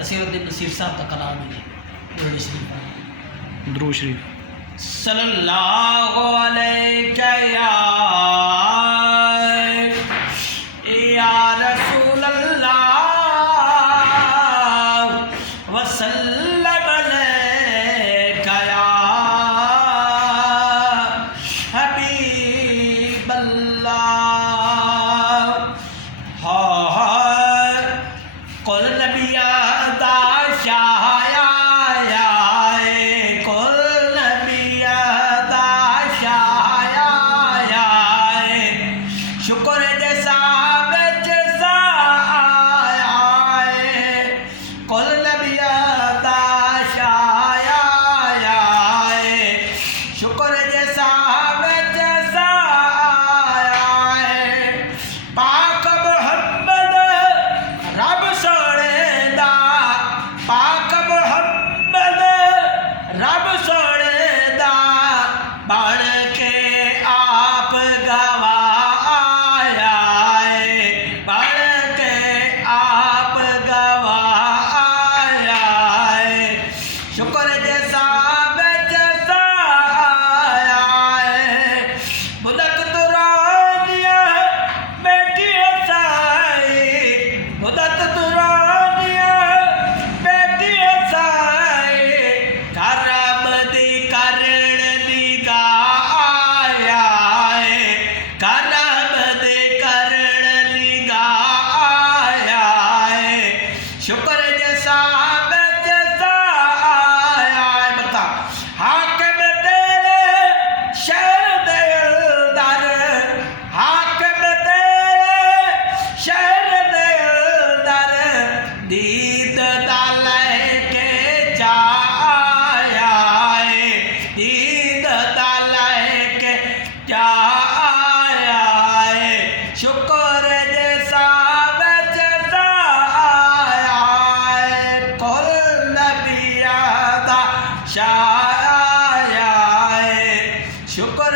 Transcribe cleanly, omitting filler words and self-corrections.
नसीरुद्दीन नसीर साहब का कलाम है दुरूद शरीफ। दुरूद शरीफ। सल्लल्लाहु अलैहि या रसूल अल्लाह वसल्लम अलैका या हबीब अल्लाह। कुल नबिया दा शाया शुक्र जैसा बिच साया कुल नबिया दा शाया शुक्र जैसा बिच साया पाक मुहम्मद रब सोने दा पाक मुहम्मद रब सोने दा बन के आप गवा शुक्र जैसा बिच साया बुदक तुरानिया बेटी साई बुदक तुरानिया बेटी साई करम दी करण लिगाया करम दी करण लिगाया शुक्र जैसा दीद के जाया दीद के जाया शुक्र जैसा बिच साया कुल नबिया दा शाया शुक्र